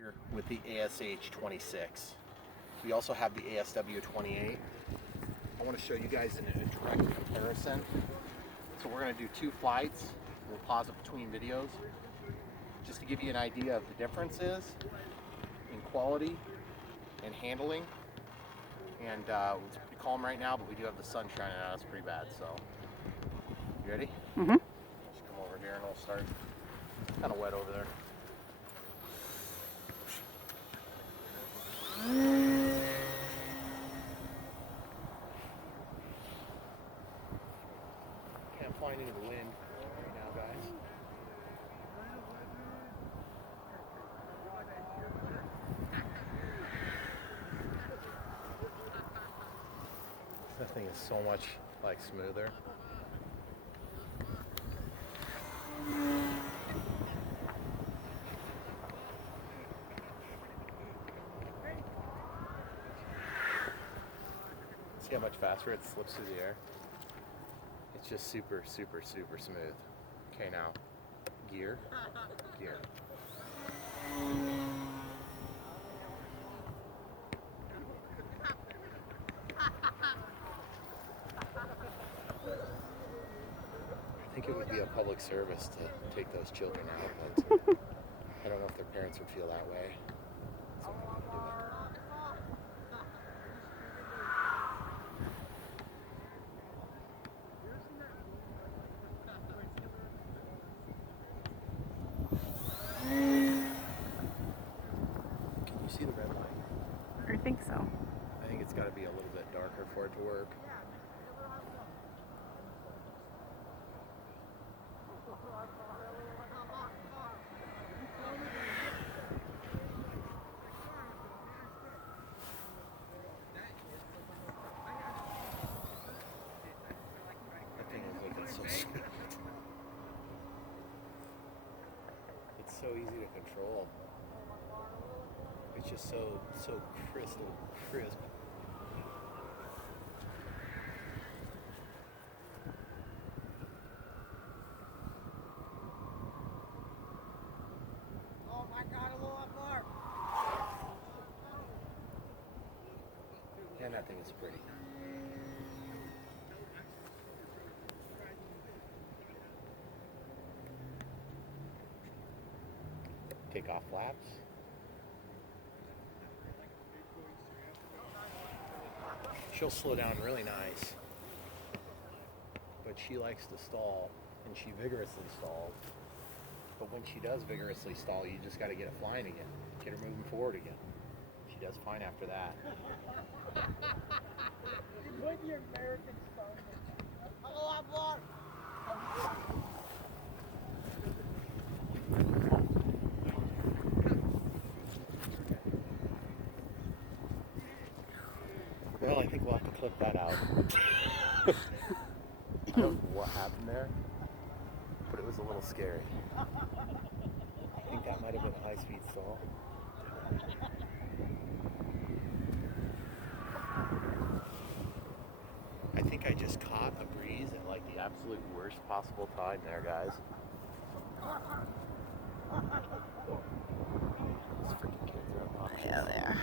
Here with the ASH-26. We also have the ASW-28. I want to show you guys in a direct comparison. So we're going to do two flights. We'll pause it between videos just to give you an idea of the differences in quality and handling. And it's pretty calm right now, but we do have the sun shining on us pretty bad. So, you ready? Mm-hmm. Just come over here and we'll start. It's kind of wet over there. Can't find any of the wind right now, guys. That thing is so much like smoother. See how much faster it slips through the air? It's just super, super, super smooth. Okay, now, gear, gear. I think it would be a public service to take those children out, but I don't know if their parents would feel that way. So I'm gonna do it. Can you see the red light? I think so. I think it's got to be a little bit darker for it to work. That thing is looking so smooth. It's so easy to control. It's just so crystal crisp. Oh my God, a little up more. And that thing is pretty. Take off flaps. She'll slow down really nice, but she likes to stall, and she vigorously stalls. But when she does vigorously stall, you just got to get it flying again. Get her moving forward again. She does fine after that. When the American started. A lot more. Well, I think we'll have to clip that out. I don't know what happened there, but it was a little scary. I think that might have been a high-speed stall. I think I just caught a breeze at like the absolute worst possible time there, guys. Those freaking kids are obnoxious. Yeah, there.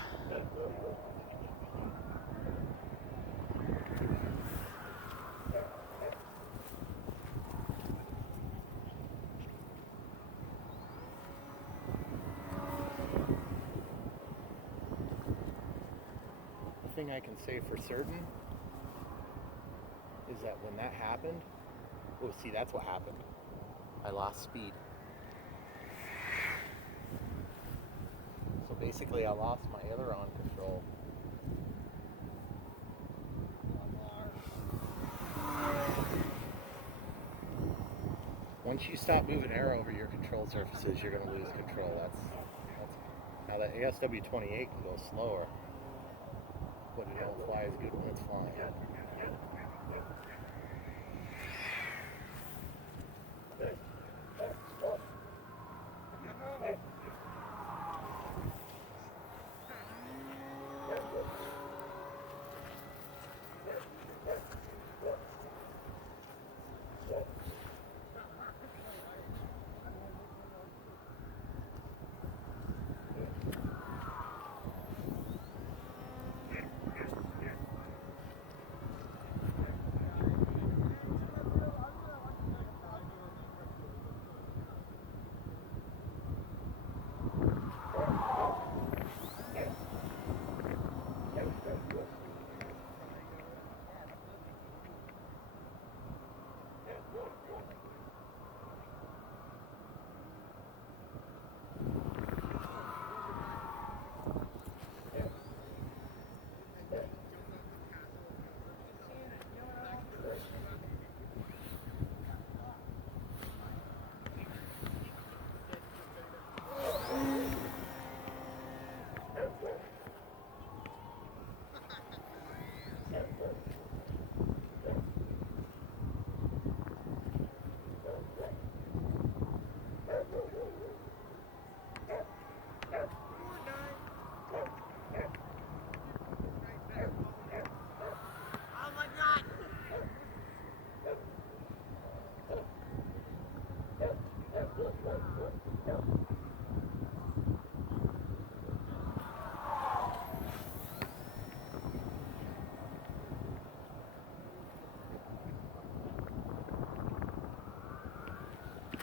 The thing I can say for certain is that when that happened, oh, see, that's what happened. I lost speed. So basically, I lost my aileron control. Once you stop moving air over your control surfaces, you're going to lose control. That's now that ASW-28 can go slower, but it don't fly as good when it's flying.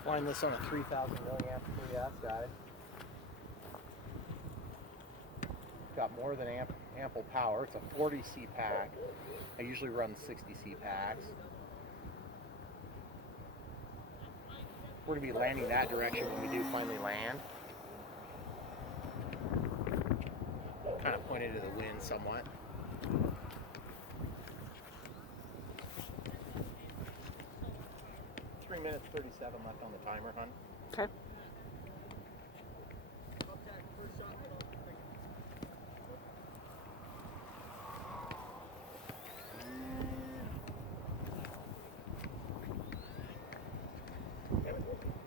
Flying this on a 3,000 milliamp 3S guide. Got more than ample power. It's a 40C pack. I usually run 60C packs. We're going to be landing that direction when we do finally land. Kind of pointed to the wind somewhat. Minutes 37 left on the timer, hon. Okay.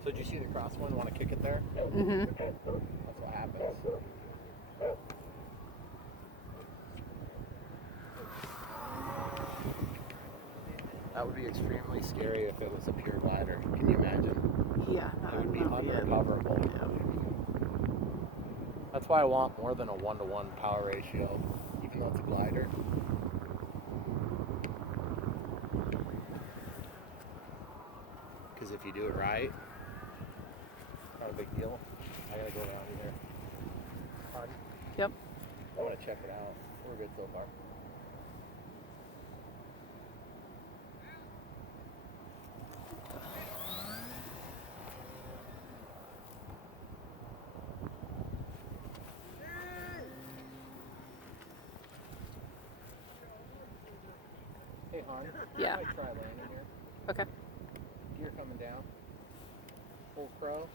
So did you see the crosswind? Want to kick it there? Mm-hmm. That's what happens. That would be extremely scary if it was a pure glider. Can you imagine? Yeah, It would be not good. unrecoverable. Yeah. That's why I want more than a 1-to-1 power ratio, even though it's a glider. Because if you do it right, not a big deal. I gotta go down here. Hon, Yep. I want to check it out. We're good so far. Hey, hon. Yeah. I might try landing here. Okay. Gear coming down. Full pro.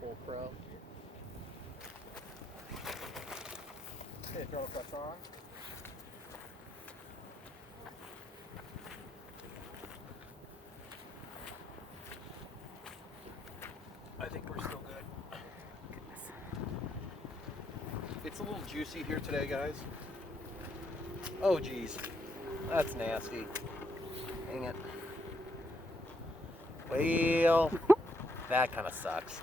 Full pro. Okay, throttle press on. I think we're still good. It's a little juicy here today, guys. Oh, geez. That's nasty. Dang it. Well, that kind of sucks.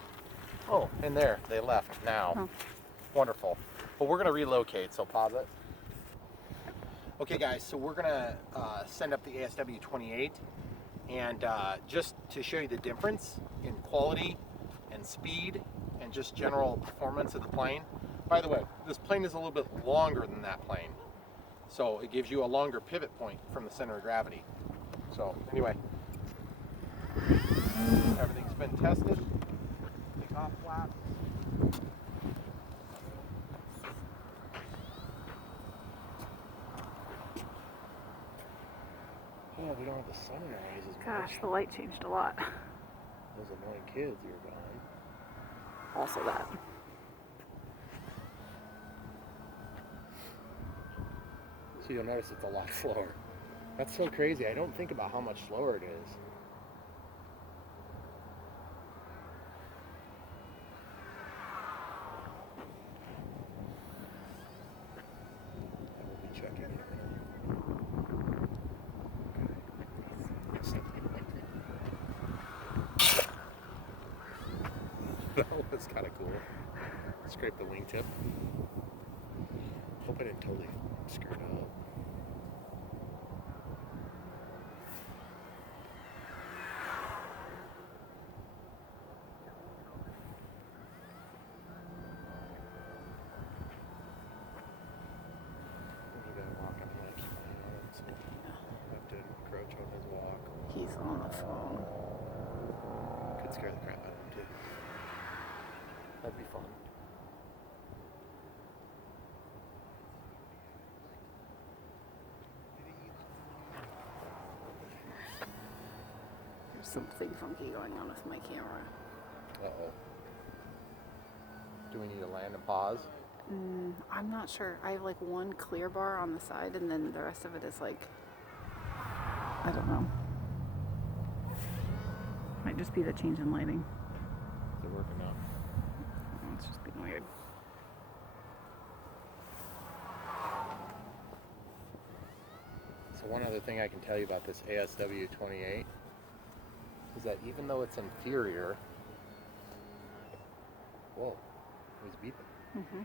Oh, and there, they left now. Oh. Wonderful. But we're going to relocate, so pause it. Okay, guys, so we're going to send up the ASW-28. And just to show you the difference in quality and speed and just general performance of the plane. By the way, this plane is a little bit longer than that plane. So it gives you a longer pivot point from the center of gravity. So anyway, everything's been tested. Take off flaps. Oh, we don't have the sunrise as much. Gosh, the light changed a lot. Those annoying kids you're gone. Also that. So you'll notice it's a lot slower. That's so crazy. I don't think about how much slower it is. I will be checking in a minute. That was kind of cool. Scrape the wingtip. Hope I didn't totally screw it up. You gotta walk up next, so I have to encroach on his walk. He's on the phone. Could scare the crap out of him too. That'd be fun. There's something funky going on with my camera. Uh-oh. Do we need to land and pause? I'm not sure. I have like one clear bar on the side and then the rest of it is like, I don't know. Might just be the change in lighting. Is it working now? Oh, it's just being weird. So one other thing I can tell you about this ASW-28 is that even though it's inferior, whoa, it was beeping. Mm-hmm.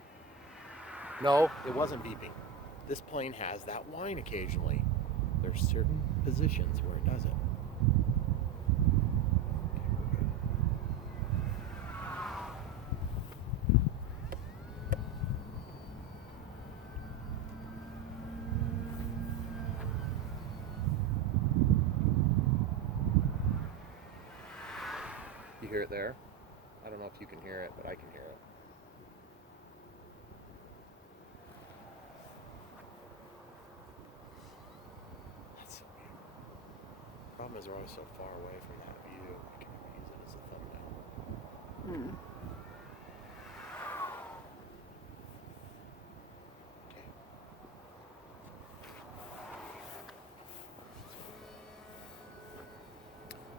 No, it wasn't beeping. This plane has that whine occasionally. There's certain positions where it does it. hear it there. I don't know if you can hear it, but I can hear it. That's so weird. Problem is we're always so far away from that view. I can never use it as a thumbnail. Hmm. Okay.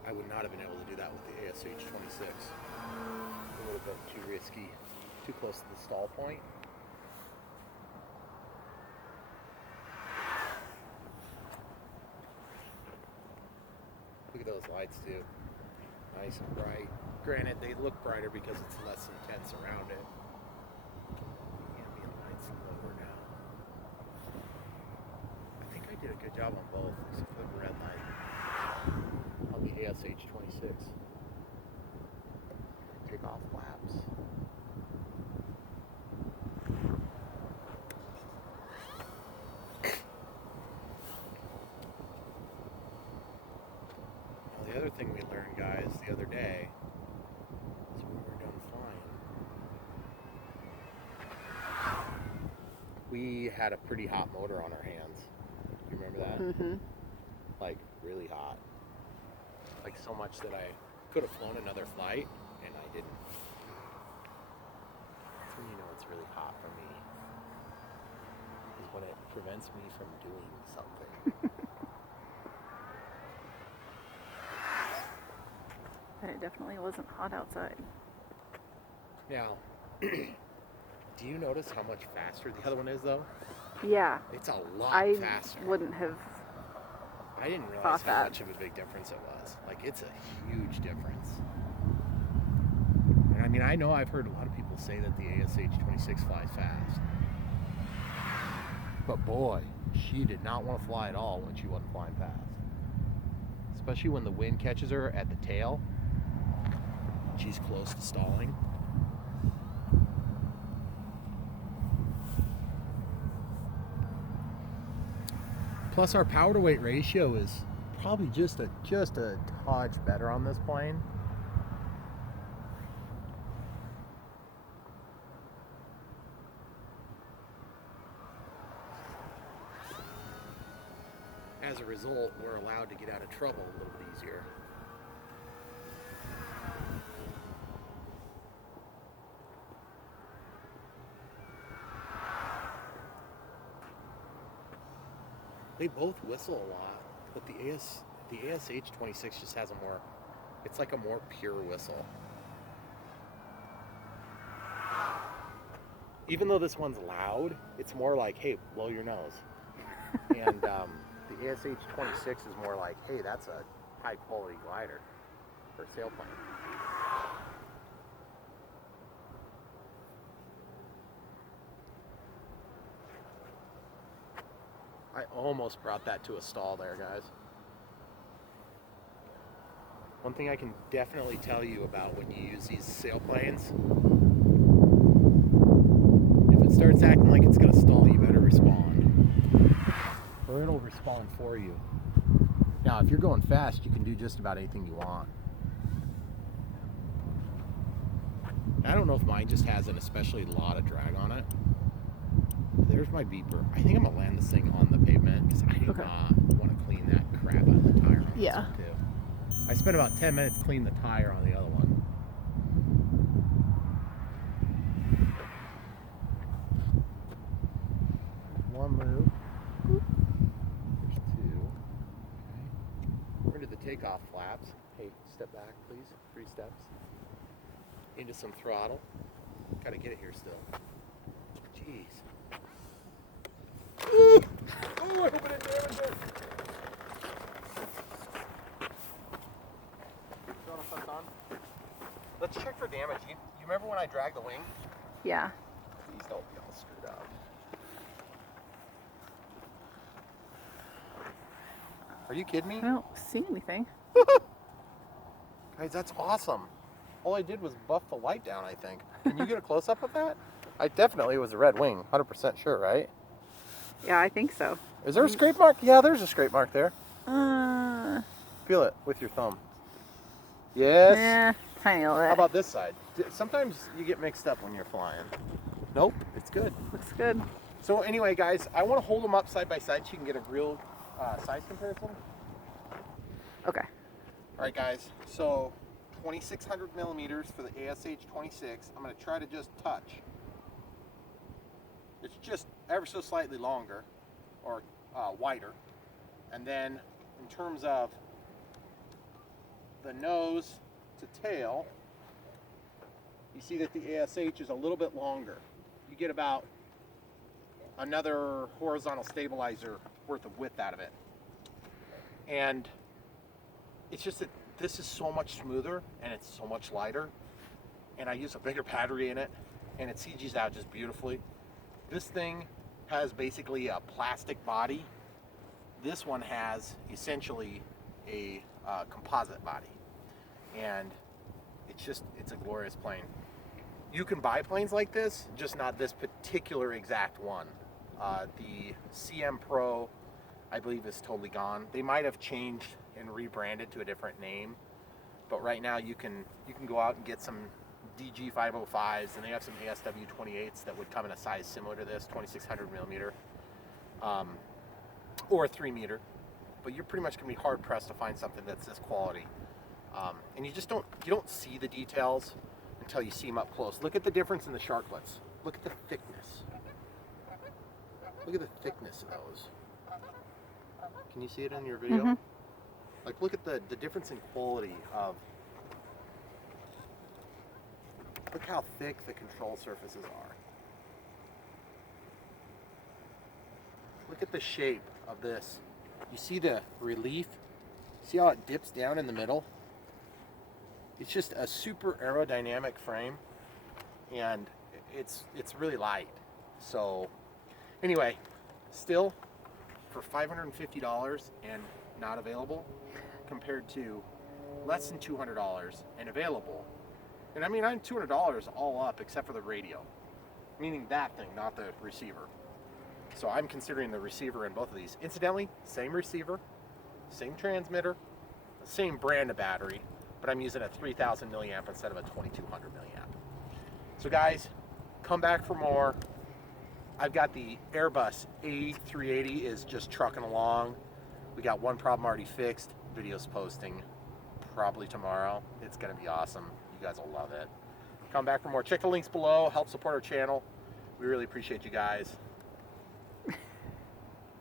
I would not have been able to do that with the ASH-26. A little bit too risky, too close to the stall point. Look at those lights too. Nice and bright. Granted, they look brighter because it's less intense around it. Ambient lights lower now. I think I did a good job on both, except for the red light on the ASH-26. Take off flaps. Now, the other thing we learned, guys, the other day is when we were done flying, we had a pretty hot motor on our hands. You remember that? Mm-hmm. Like, really hot. Like, so much that I could have flown another flight, and I didn't. That's when you know it's really hot for me. Is when it prevents me from doing something. And it definitely wasn't hot outside. Now, do you notice how much faster the other one is, though? Yeah. It's a lot I faster. wouldn't have. I didn't realize thought how that. much of a big difference it was. Like, it's a huge difference. And I mean, I know I've heard a lot of people say that the ASH-26 flies fast. But boy, she did not want to fly at all when she wasn't flying fast. Especially when the wind catches her at the tail. She's close to stalling. Plus, our power to weight ratio is probably just a touch better on this plane. As a result, we're allowed to get out of trouble a little bit easier. They both whistle a lot, but the ASH-26 just has a more, it's like a more pure whistle. Even though this one's loud, it's more like, hey, blow your nose. And the ASH-26 is more like, hey, that's a high quality glider or sailplane. I almost brought that to a stall there, guys. One thing I can definitely tell you about when you use these sailplanes, if it starts acting like it's gonna stall, you better respond. Or it'll respond for you. Now, if you're going fast, you can do just about anything you want. I don't know if mine just has an especially lot of drag on it. There's my beeper. I think I'm gonna land this thing on the pavement because I do not want to clean that crap out of the tire on this one too. I spent about 10 minutes cleaning the tire on the other one. One move. There's two. Okay. We're into the takeoff flaps. Hey, step back, please. 3 steps. Into some throttle. Gotta get it here still. Jeez. Oh, I hope it didn't damage it. Let's check for damage. You remember when I dragged the wing? Yeah. Please don't be all screwed up. Are you kidding me? I don't see anything. Guys, that's awesome. All I did was buff the light down, I think. Can you get a close-up of that? I definitely was a red wing, 100% sure, right? Yeah, I think so. Is there a scrape mark? Yeah, there's a scrape mark there. Uh, Feel it with your thumb. Yes. yeah. tiny little bit. How about this side? Sometimes you get mixed up when you're flying. Nope, it's good. Looks good. So anyway, guys, I want to hold them up side by side so you can get a real size comparison. Okay. All right, guys. So 2,600 millimeters for the ASH-26. I'm going to try to just touch. It's just ever so slightly longer or wider. And then in terms of the nose to tail, you see that the ASH is a little bit longer. You get about another horizontal stabilizer worth of width out of it. And it's just that this is so much smoother and it's so much lighter. And I use a bigger battery in it and it CGs out just beautifully. This thing has basically a plastic body. This one has essentially a composite body. And it's a glorious plane. You can buy planes like this, just not this particular exact one. The CMPro, I believe, is totally gone. They might have changed and rebranded to a different name, but right now you can go out and get some DG 505s, and they have some ASW-28s that would come in a size similar to this, 2,600 millimeter, or 3 meter. But you're pretty much gonna be hard pressed to find something that's this quality. And you don't see the details until you see them up close. Look at the difference in the sharklets. Look at the thickness. Look at the thickness of those. Can you see it in your video? Mm-hmm. Like, look at the difference in quality of, look how thick the control surfaces are. Look at the shape of this. You see the relief? See how it dips down in the middle? It's just a super aerodynamic frame, and it's really light. So anyway, still for $550 and not available, compared to less than $200 and available. And I mean, I'm $200 all up except for the radio, meaning that thing, not the receiver. So I'm considering the receiver in both of these. Incidentally, same receiver, same transmitter, same brand of battery, but I'm using a 3,000 milliamp instead of a 2,200 milliamp. So guys, come back for more. I've got the Airbus A380 is just trucking along. We got one problem already fixed. Video's posting probably tomorrow. It's gonna be awesome. You guys will love it. Come back for more. Check the links below. Help support our channel. We really appreciate you guys.